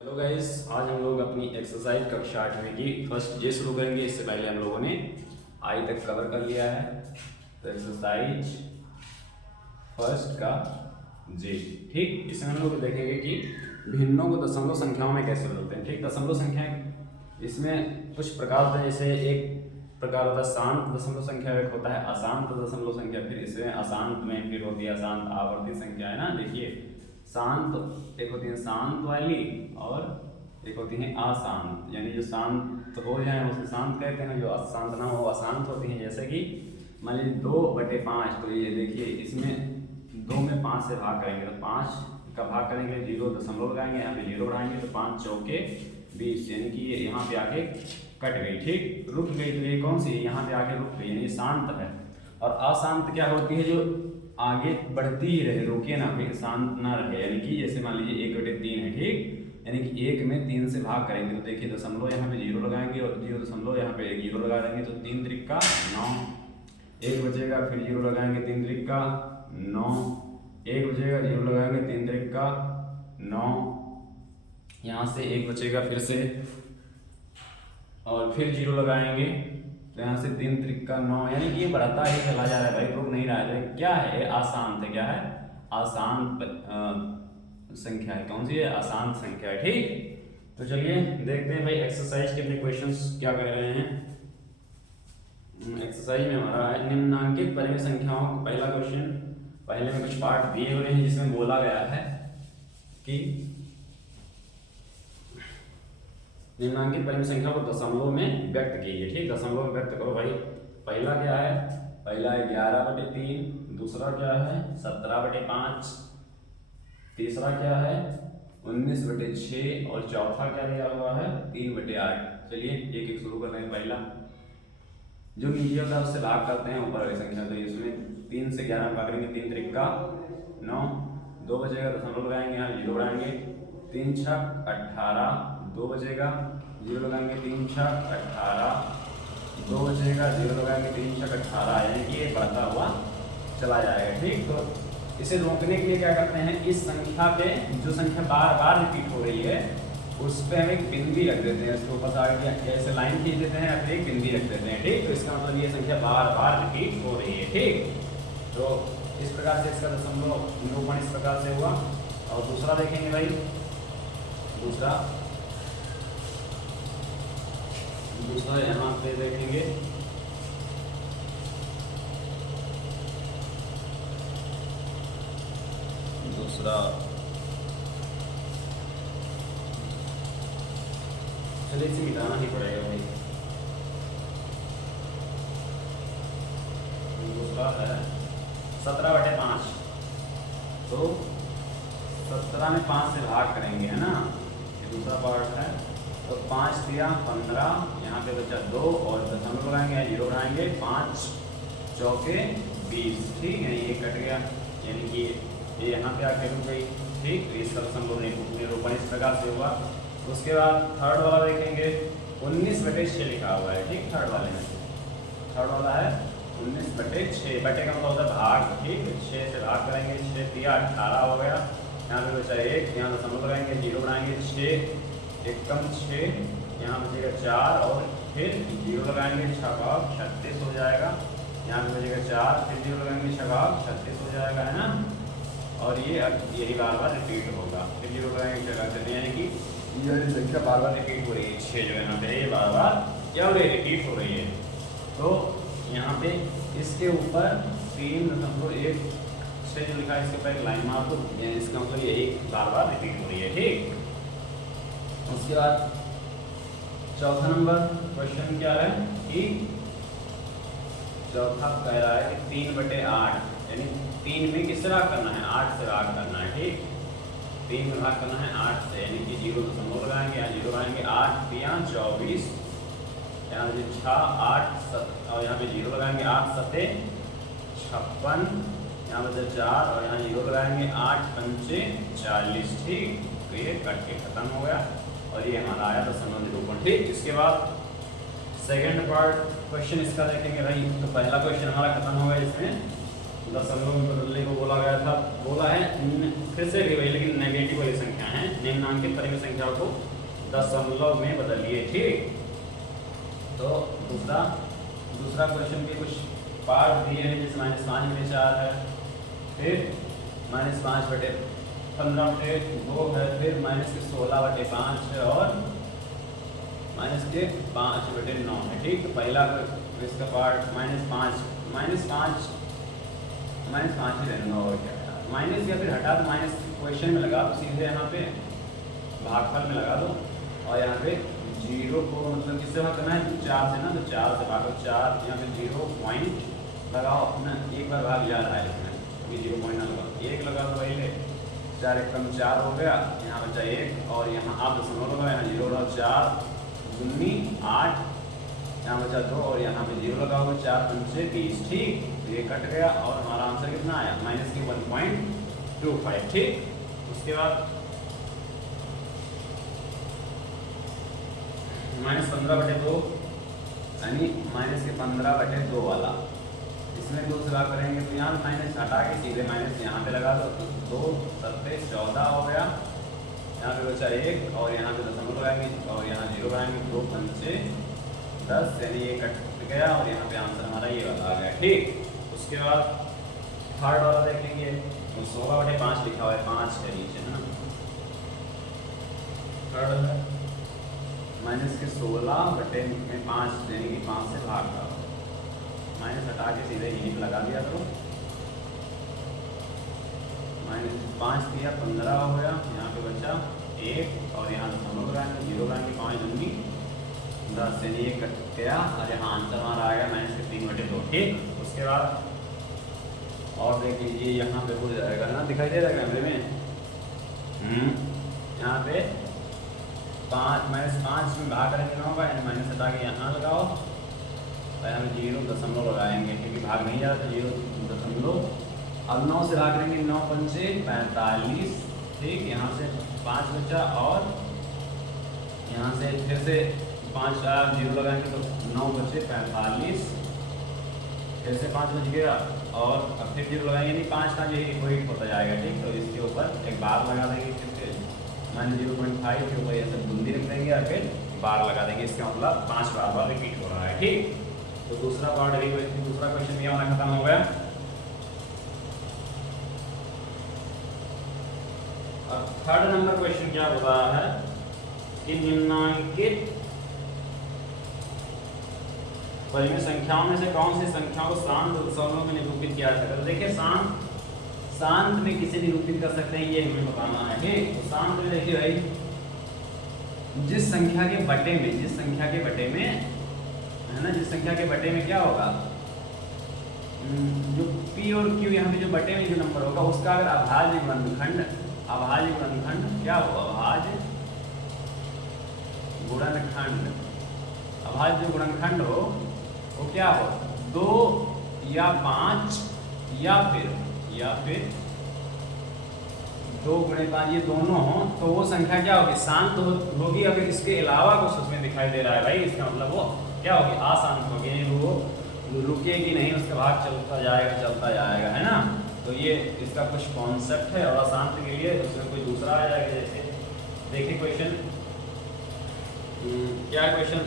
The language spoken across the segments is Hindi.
हेलो गाइस, आज हम लोग अपनी एक्सरसाइज कक्षा 8वीं की फर्स्ट जे शुरू करेंगे। इससे पहले हम लोगों ने आई तक कवर कर लिया है। तो एक्सरसाइज फर्स्ट का जे, ठीक। इसमें हम लोग देखेंगे कि भिन्नों को दशमलव संख्याओं में कैसे बदलते हैं। ठीक, दशमलव संख्याएं इसमें कुछ प्रकार होते हैं। जैसे एक प्रकार होता है शांत दशमलव संख्या, एक होता है अशांत दशमलव संख्या। फिर इसमें अशांत में फिर होती है अशांत आवर्ती संख्या, है ना। देखिए, शांत एक होती है शांत वाली और एक होती है अशांत, यानी जो शांत हो जाए उसे शांत कहते हैं, जो अशांत ना हो अशांत होती हैं। जैसे कि मान लीजिए 2/5, तो ये देखिए इसमें 2 में 5 से भाग करेंगे तो 5 का भाग करेंगे, 0 दशमलव लगाएंगे, यहाँ पे 0 बढ़ाएंगे तो 5 चौके 20, यानी कि ये यहाँ पे आके कट गई। ठीक, रुक गई। तो ये कौन सी है, यहाँ पे आके रुक गई, यानी शांत है। और अशांत क्या होती है, जो आगे बढ़ती ही रहे, रुके ना, फिर शांत ना रहे। यानी कि जैसे मान लीजिए 1/3 है, ठीक, यानी कि 1 में 3 से भाग करेंगे तो देखिए दशमलव यहाँ पे 0 लगाएंगे और 0 दशमलव यहाँ पे 0 लगा देंगे तो 3 त्रिका 9, 1 बचेगा, फिर 0 लगाएंगे 3 त्रिका 9, 1 बचेगा, 0 लगाएंगे 3 त्रिका 9, यहाँ से 1 बचेगा फिर से और फिर 0 लगाएंगे तो यहाँ से 3 त्रिका 9, यानी कि ये बढ़ता ही चला जा रहा है भाई, रुक नहीं रहा है। क्या है, अशांत है। क्या है, अशांत संख्या है। कौन सी है, अशांत संख्या है। ठीक, तो चलिए देखते हैं भाई एक्सरसाइज के अपने क्वेश्चंस क्या कह रहे हैं। एक्सरसाइज में हमारा है निम्नांकित परिमेय संख्याओं का पहला क्वेश्चन। पहले में कुछ पार्ट दिए हुए हैं जिसमें बोला गया है कि निम्नांकित परिमेय संख्या को दशमलव में व्यक्त कीजिए। ठीक, दशमलव में व्यक्त करो भाई। पहला क्या है, पहला है 11/3, दूसरा क्या है 17/5, तीसरा क्या है 19/6 और चौथा क्या दिया हुआ है 3/8। चलिए एक एक शुरू कर रहे हैं। पहला जो नीचे होता है उससे भाग करते हैं ऊपर वाली संख्या। तो इसमें 3 से 11 भाग करेंगे, 3 त्रिका 9, 2 बचेगा, दशमलव लगाएंगे, यहाँ 0 बढ़ाएंगे, 3 छक 18, 2 बचेगा, 0 लगाएंगे, 3 छक 18, 2 बचेगा, 0 लगाएंगे, 3 छक 18, यानी कि ये बढ़ता हुआ चला जाएगा। ठीक, तो इसे रोकने के लिए क्या करते हैं, इस संख्या पे जो संख्या बार बार रिपीट हो रही है उस पर हम एक बिंदी रख देते हैं। इसके ऊपर आगे ऐसे लाइन खींच देते हैं या फिर एक बिंदी रख देते हैं। ठीक, तो इसका मतलब ये संख्या बार बार रिपीट हो रही है। ठीक, तो इस प्रकार से इसका दशमलव निरूपण इस प्रकार से हुआ। और दूसरा देखेंगे भाई, दूसरा यहाँ पे देखेंगे दूसरा, चलिए इसे मिटाना ही पड़ेगा भाई। दूसरा है 17/5, तो 17 में 5 से भाग करेंगे, है ना, ये दूसरा पार्ट है। तो 5 दिया 15, यहाँ पे बचा 2 और दशमलव लगाएंगे, 0 बनाएंगे, 5 चौके 20। ठीक है, ये कट गया, यानी कि ये यहाँ पे आके रुक गई। ठीक, तो इसका दशमलव निरूपण इस प्रकार से हुआ। उसके बाद थर्ड वाला देखेंगे 19/6 लिखा हुआ है। ठीक, थर्ड वाले में थर्ड वाला है 19/6, बटे का मतलब होता है भाग। ठीक, 6 से भाग करेंगे, 6 दिया 18 हो गया, यहाँ पे बचा 1, यहाँ दशमलव लगाएंगे, 0 बनाएंगे, 6 एकम 6, यहाँ बचेगा 4 और फिर 0 लगाएंगे, 6 36 हो जाएगा, यहाँ पे बचेगा 4, फिर 0 लगाएंगे, 6 36 हो जाएगा, है ना। और ये अब यही बार बार रिपीट होगा, फिर 0 लगाएंगे, 6 यानी कि ये संख्या बार बार रिपीट हो रही है। 6 जो है यहाँ पे ये बार बार क्या हो रही है, रिपीट हो रही है। तो यहाँ पे इसके ऊपर 3.1 जो लिखा है इसके ऊपर एक लाइन मार दो, इसका मतलब यही बार बार रिपीट हो रही है। ठीक, उसके बाद चौथा नंबर क्वेश्चन क्या है कि चौथा कह रहा है कि 3/8, यानी 3 में किससे भाग करना है, 8 से भाग करना है। ठीक, 3 में भाग करना है 8 से, यानी कि 0 दशमलव लगाएंगे, यहाँ 0 बनाएंगे, 8 दिया 24, यहाँ पे 6 8 7 और यहाँ पे 0 लगाएंगे, 8 7 56, यहाँ पे 4 और यहाँ 0 लगाएंगे, 8 पंचे 40। ठीक, तो ये कट के खत्म हो गया और ये हमारा आया दशमलव निरूपण। ठीक, इसके बाद सेकंड पार्ट क्वेश्चन इसका देखेंगे भाई। तो पहला क्वेश्चन हमारा खत्म हो गया, इसमें दशमलव में बदलने को बोला गया था, बोला है फिर से भी वही, लेकिन नेगेटिव वाली संख्या है, निम्नांकित परिमेय संख्या को दशमलव में बदलिए। ठीक, तो दूसरा क्वेश्चन के कुछ पार्ट दिए हैं, जैसे -5/4 है, फिर -5/15/2 है, फिर -16/5 है और -5/9 है। ठीक, तो पहला इसका पार्ट -5 ही रहना, और क्या माइनस, या फिर हटा दो माइनस, क्वेश्चन में लगा दो सीधे, यहाँ पे भागफल में लगा दो, और यहाँ पे 0 को मतलब किससे भाग करना है, 4 से ना, तो 4 से भागो, 4 यहाँ पे 0 पॉइंट लगाओ अपना, एक बार भाग जा रहा है इसमें, अभी 0 पॉइंट ना लगाओ, 1 लगा दो पहले, 4 1 कम 4 हो गया, यहाँ बचा 1, और यहाँ आप दशमलव लगाओ, यहाँ 0 लगाओ, 4 दूनी 8, यहाँ बचा 2, और यहाँ पे 0 लगाओगे, 4 पंचे 30। ठीक, तो ये कट गया, और हमारा आंसर कितना आया, -1.25। ठीक, उसके बाद -15/2 यानी -15/2 वाला, इसमें 2 से भाग करेंगे, तो यहाँ माइनस हटा के सीधे माइनस यहाँ पे लगा दो, 2 7 14 हो गया, यहाँ पे बचा 1, और यहाँ पे दशमलव लगाएंगे, और यहाँ 0 लगाएंगे, 2 पंचे 10, यानी ये कट गया, और यहाँ पे आंसर हमारा ये वाला आ गया। ठीक, उसके बाद थर्ड वाला देखेंगे, तो 16/5 लिखा हुआ है, 5 है नीचे, है ना, थर्ड है -16/5 यानी कि 5 से भाग का, माइनस हटा के सीधे यहीं पे लगा दिया, तो -5 दिया 15 हो गया, यहाँ पे बचा 1, और यहाँ दशमलव लगाएंगे, 0 लगाएंगे, 5 दूनी 10, यानी ये कट गया, और यहाँ आंसर हमारा आ गया -3/2। ठीक, उसके बाद और देख लीजिए, यहाँ पे हो जाएगा ना, दिखाई दे रहा है कैमरे में, यहाँ पे 5 में भाग करेंगे 9 का, यानी माइनस हटा के यहाँ लगाओ, और यहाँ 0 दशमलव लगाएंगे, क्योंकि भाग नहीं जा रहा था, 0 दशमलव, अब 9 से भाग करेंगे, 9 पंचे 45। ठीक, यहाँ से 5 बचा, और यहाँ से फिर से 5 4 0 लगाएंगे, तो 9 बचे 45, फिर से 5 बच गया, और अब फिर 0 लगाएंगे, नहीं 5 का यही वही होता जाएगा। ठीक, तो इसके ऊपर एक बार लगा देंगे, फिर से -0.5 के ऊपर ऐसे बूंदी रख देंगे, और फिर बार लगा देंगे, इसका मतलब 5 बार रिपीट हो रहा है। ठीक, तो दूसरा पार्ट भी, दूसरा क्वेश्चन भी हमारा खत्म हो गया। अब थर्ड नंबर क्वेश्चन क्या बता रहा है कि निम्नांकित परिमेय संख्याओं में से कौन सी संख्याओं को शांत दशमलव में निरूपित किया जा सकता है। देखिए, शांत में किसे निरूपित कर सकते हैं, ये हमें बताना है। ठीक, तो शांत में देखिए भाई, जिस संख्या के बटे में है ना, जिस संख्या के बटे में क्या होगा, जो p और q यहाँ पे जो बटे में जो नंबर होगा, उसका अगर अभाज्य गुणनखंड क्या होगा, अभाज्य गुणनखंड हो, वो क्या हो, 2 या 5 या फिर 2 गुणे 5, ये दोनों हो, तो वो संख्या क्या होगी, शांत होगी। अगर इसके अलावा कुछ उसमें दिखाई दे रहा है भाई, इसका मतलब वो क्या होगी, अशांत होगी, यानी वो रुकेगी नहीं, उसका भाग चलता जाएगा, है ना। तो ये इसका कुछ कॉन्सेप्ट है, और अशांत के लिए उसमें कोई दूसरा आ जाएगा। जैसे देखिए क्वेश्चन, क्या क्वेश्चन,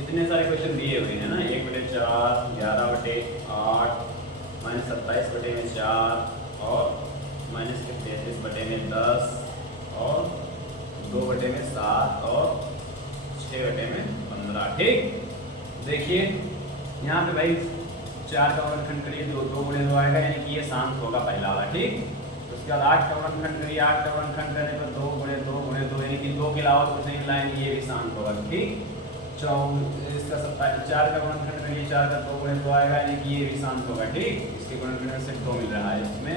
इतने सारे क्वेश्चन दिए हुए हैं ना, 1/4, 11/8, -27/4, और -33/10, और 2/7, और 6/15। ठीक, देखिए यहाँ पे भाई 4 का वर्गखंड करिए, 2 गुणे 2 आएगा, यानी कि ये शांत होगा पहला वाला। ठीक, उसके बाद 8 का वर्गखंड करिए, 8 का वर्गखंड करने पर 2 गुणे 2, यानी कि 2 के अलावा कुछ नहीं लाएंगे, ये भी शांत होगा। ठीक, इसका 4 का गुणनखंड करिए, 4 का 2 गुणे 2 आएगा, यानी कि ये भी शांत होगा। ठीक, इसके गुणनखंड में सिर्फ 2 मिल रहा है, इसमें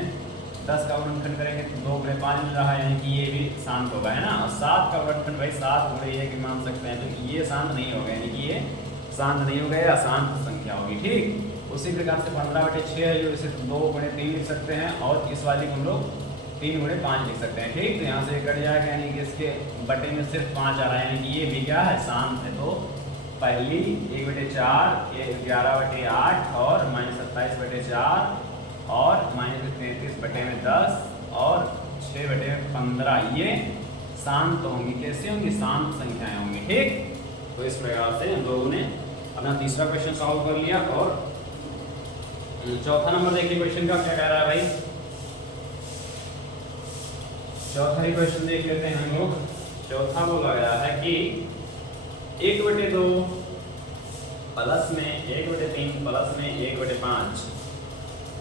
10 का गुणनखंड करेंगे तो 2 गुणे 5 मिल रहा है, यानी कि ये भी शांत होगा, है ना। और 7 का गुणनखंड भाई 7 गुणे ये कि मान सकते हैं, तो ये शांत नहीं होगा, यानी कि ये शांत नहीं होगा, ये अशांत संख्या होगी। ठीक, उसी प्रकार से 15/6 है, जो इसे 2 गुणे 3 लिख सकते हैं, और इस वाली को हम लोग 3 गुणे 5 लिख सकते हैं। ठीक, तो यहाँ से कट जाएगा, यानी कि इसके बटे में सिर्फ 5 आ रहा है, यानी कि ये भी क्या है, शांत है। तो पहली 1/4, 11/8 और -27/4 और -33/10 और 6/15 ये शांत होंगी। कैसे होंगी? शांत संख्याएं होंगी। ठीक, तो इस प्रकार से हम लोगों ने अपना तीसरा क्वेश्चन सॉल्व कर लिया। और चौथा नंबर देखिए क्वेश्चन का क्या कह रहा है भाई। चौथा ही क्वेश्चन देख लेते हैं हम लोग। चौथा बोला गया है कि 1/2 प्लस में 1/3 प्लस में 1/5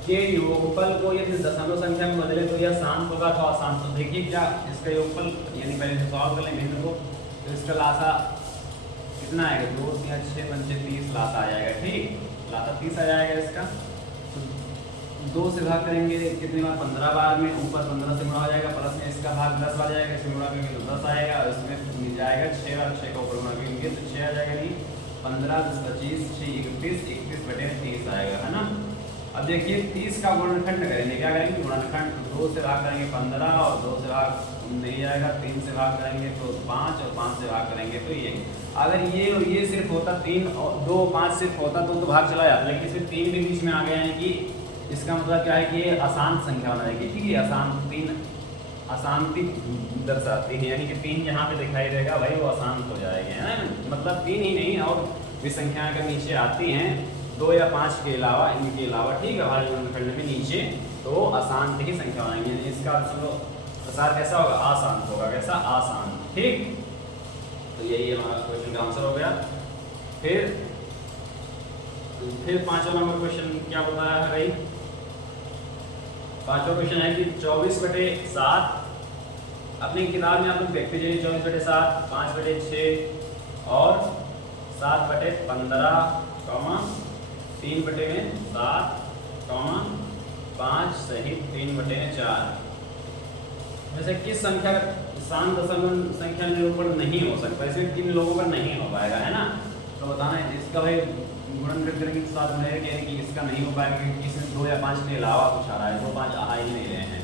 के योगफल को यदि दशमलव संख्या में बदले तो यह शांत होगा अथवा अशांत। तो देखिए क्या इसका योगफल यानी पहले से सॉल्व कर लेंगे इनको। तो इसका लासा कितना आएगा? 2 3 6 5 30 लासा आ जाएगा। ठीक, लासा 30 आ जाएगा इसका। तो 2 से भाग करेंगे कितनी बार? 15 बार में। ऊपर 15 से गुणा हो जाएगा, प्लस में इसका भाग 10 बार जाएगा, इसमें गुणा करेंगे तो 10 आएगा। और इसमें मिल जाएगा 6 बार, 6 का ऊपर गुणा करेंगे तो 6 आ जाएगा। नहीं 15 10 25 6 31 31/30 आएगा, है ना। अब देखिए 30 का गुणनखंड करेंगे। क्या करेंगे? गुणनखंड। 2 से भाग करेंगे 15 और 2 से भाग नहीं जाएगा। 3 से भाग करेंगे तो 5 और 5 से भाग करेंगे तो ये। अगर ये और ये सिर्फ होता 3 और 2 5 सिर्फ होता तो भाग चला जाता, लेकिन इसमें 3 भी बीच में आ गया है कि इसका मतलब क्या है कि ये अशांत संख्या बना देगी। ठीक है, अशांत 3 अशांति दर्शाती है, यानी कि 3 यहाँ पे दिखाई देगा भाई वो अशांत हो जाएगी, है ना। मतलब 3 ही नहीं और भी संख्याएं अगर नीचे आती हैं 2 या 5 के अलावा, इनके अलावा, ठीक है, भाज्य गुणनखंड में नीचे, तो वो अशांत ही संख्या बनाएंगे। इसका प्रसार कैसा होगा? अशांत होगा। कैसा? अशांत। ठीक, तो यही हमारा क्वेश्चन का आंसर हो गया। फिर 5वां नंबर क्वेश्चन क्या बताया है भाई? 5वां क्वेश्चन है कि 24/7 अपनी किताब में आप लोग देखते जाइए। 24/7 5/6 और 7/15 3/7 5 सहित 3/4 वैसे किस संख्या शांत दशमलव संख्या निरूपण नहीं हो सकता? इसमें किन लोगों का नहीं हो पाएगा, है ना। तो बताना है इसका भाई गुणनखंड करेंगे तो साथ में यानी कि इसका नहीं हो पाएगा क्योंकि इसमें 2 या 5 के अलावा कुछ आ रहा है। 2 5 आ ही नहीं रहे हैं।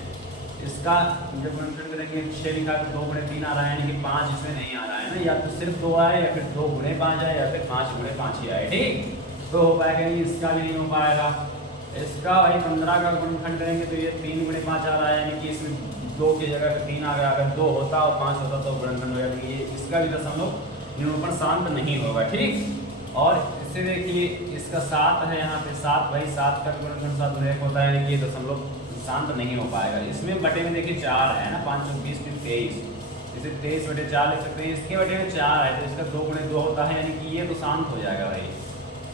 इसका जब गुणनखंड करेंगे 6 लिखा तो 2/3 आ रहा है, यानी कि 5 इसमें नहीं आ रहा है ना। या तो सिर्फ 2 आए या फिर 2×5 आए या फिर 5×5 ही आए। ठीक, तो हो पाएगा नहीं, इसका भी नहीं हो पाएगा। इसका भाई 15 का गुणनखंड करेंगे तो ये 3×5 आ रहा है, यानी कि इसमें 2 की जगह पे 3 आ गया। अगर 2 होता और 5 होता तो गुणनखंड हो जाएगा। ये इसका भी दशमलव निरूपण शांत नहीं होगा। ठीक, और इससे देखिए इसका 7 है यहाँ पे 7 भाई 7 का गुणनखंड 7 होता है, यानी कि ये दशमलव शांत नहीं हो पाएगा। इसमें बटे में देखिए 4 है ना, 5 और 20 23, इसे 23/4 लिख सकते हैं। इसके बटे में 4 है तो इसका 2×2 होता है, यानी कि ये तो शांत हो जाएगा भाई।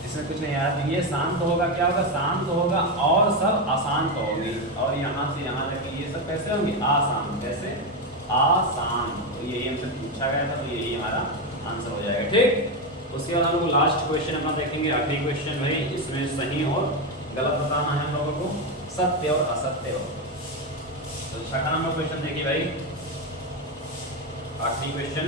इसमें कुछ नहीं आया तो ये शांत होगा। क्या होगा? शांत होगा और सब अशांत होगी। और यहाँ से यहाँ तक ये सब कैसे होंगे? अशांत। कैसे? अशांत। तो यही हमसे पूछा गया था, तो यही हमारा आंसर हो जाएगा। ठीक, उसके बाद हम लोग लास्ट क्वेश्चन अपना देखेंगे, आखिरी क्वेश्चन भाई। इसमें सही और गलत बताना है हम लोगों को, सत्य और असत्य हो। तो 6वां नंबर क्वेश्चन देखिए भाई, आखिरी क्वेश्चन।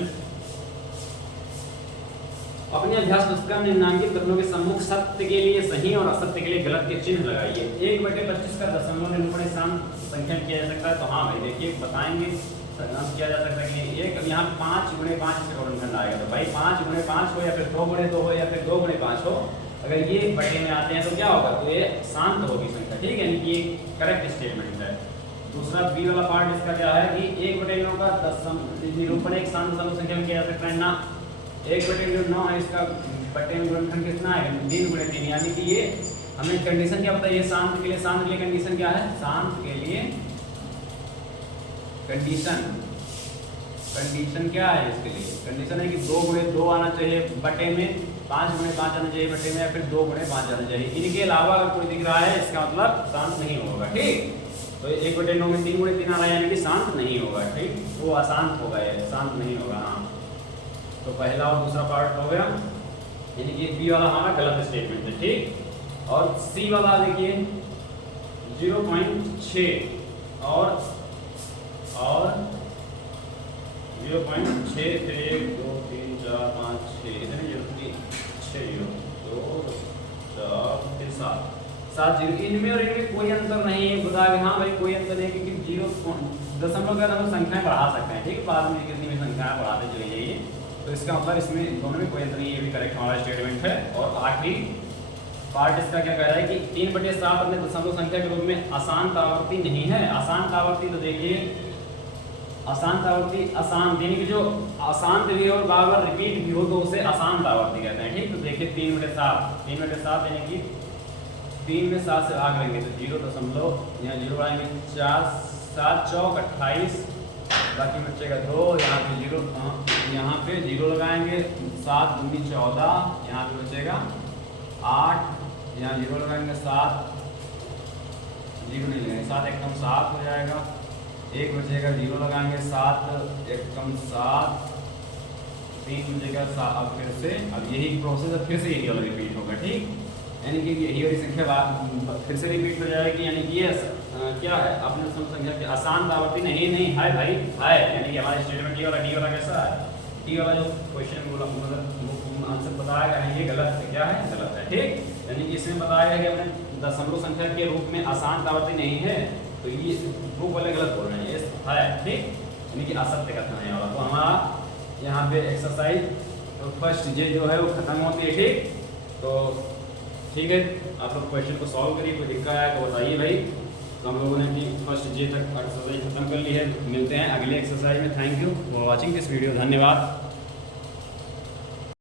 अपने अभ्यास पुस्तिका में निम्नांकित कथनों के सम्मुख सत्य के लिए सही और असत्य के लिए गलत के चिन्ह लगाइए। 1/25 का दशमलव निरूपण शांत संख्या किया जा सकता है। तो हाँ भाई देखिए बताएंगे किया जा सकता है कि एक यहाँ 5×5 से गुणनखंड आएगा। तो भाई 5×5 हो या फिर 2×2 हो या फिर 2×5 हो, अगर ये बटे में आते हैं तो क्या होगा? तो ये शांत होगी संख्या। ठीक है, यानी कि ये करेक्ट स्टेटमेंट है। दूसरा बी वाला पार्ट इसका क्या है कि 1/9 का निरूपण एक शांत दशमलव संख्या में किया जा सकता है ना। 1/9 है, इसका बटे में गुणनखंड कितना है? 3×3, यानी कि ये हमें कंडीशन क्या बताइए? शांत के लिए, शांत के लिए कंडीशन क्या है? शांत के लिए कंडीशन क्या है? इसके लिए कंडीशन है कि 2×2 आना चाहिए बटे में, 5×5 आना चाहिए बटे में, या फिर 2×5 आना चाहिए। इनके अलावा अगर कोई दिख रहा है इसका मतलब शांत नहीं होगा। ठीक, तो 1/9 में 3×3 आ रहा है, यानी कि शांत नहीं होगा। ठीक, वो अशांत होगा, ये शांत नहीं होगा। हाँ, तो पहला और दूसरा पार्ट हो गया, यानी कि बी वाला हमारा गलत स्टेटमेंट है। ठीक, और सी वाला देखिए 0.6 और 0.6 फिर 1 2 3 4 5 6 इतने 6 0 2 4 फिर 7 0। इनमें और इनमें कोई अंतर नहीं है। बता कि हाँ भाई कोई अंतर नहीं, क्योंकि 0 दशमलव का हम संख्याएं बढ़ा सकते हैं। ठीक है, बाद में कितनी भी संख्याएं बढ़ाते चले जाइए। तो इसका मतलब इसमें दोनों में कोई अंतर नहीं है। ये भी करेक्ट हमारा स्टेटमेंट है। और आखिरी पार्ट इसका क्या कह रहा है कि 3/7 अपने दशमलव संख्या के रूप में अशांत आवर्ती नहीं है। अशांत आवर्ती तो देखिए अशांत आवर्ती अशांत यानी कि जो अशांत भी हो और बार बार रिपीट भी हो तो उसे अशांत आवर्ती कहते हैं। ठीक, तो देखिए 3/7 यानी कि 3 में 7 से भाग लेंगे तो 0 यहाँ 0 आएंगे 4 7 चौक 28 बाकी बचेगा 2 यहाँ पे 0 यहाँ पे 0 लगाएंगे 7 दूनी 14 यहाँ पे बचेगा 8 यहाँ 0 लगाएंगे 7 0 नहीं लगाएंगे 7 एक कम 7 हो जाएगा 1 बचेगा 0 लगाएंगे 7 एक कम 7 3 बचेगा 7। अब फिर से अब यही प्रोसेस है फिर से यही वाला रिपीट होगा। ठीक, यानी कि यही वाली संख्या फिर से रिपीट हो जाएगी। यानी कि ये क्या है अपने संख्या की अशांत आवर्ती नहीं है भाई है, यानी कि हमारे स्टेटमेंट डी वाला कैसा है, डी वाला जो क्वेश्चन बोला मतलब आंसर बताया गया है ये गलत है, क्या है गलत है। ठीक, यानी कि इसमें बताया गया कि अपने दशमलव संख्या के रूप में अशांत आवर्ती नहीं है तो ये ग्रुप वाले गलत बोल रहे हैं, ये है। ठीक, यानी कि असत्य कथन है वाला। तो हमारा यहाँ पे एक्सरसाइज तो फर्स्ट जे जो है वो खत्म होती है। ठीक, तो ठीक है आप लोग क्वेश्चन को सॉल्व करिए, कोई दिक्कत आया तो बताइए भाई। तो हम लोगों ने भी फर्स्ट जे तक एक्सरसाइज खत्म कर ली है। मिलते हैं अगले एक्सरसाइज में। Thank you for watching this video, धन्यवाद।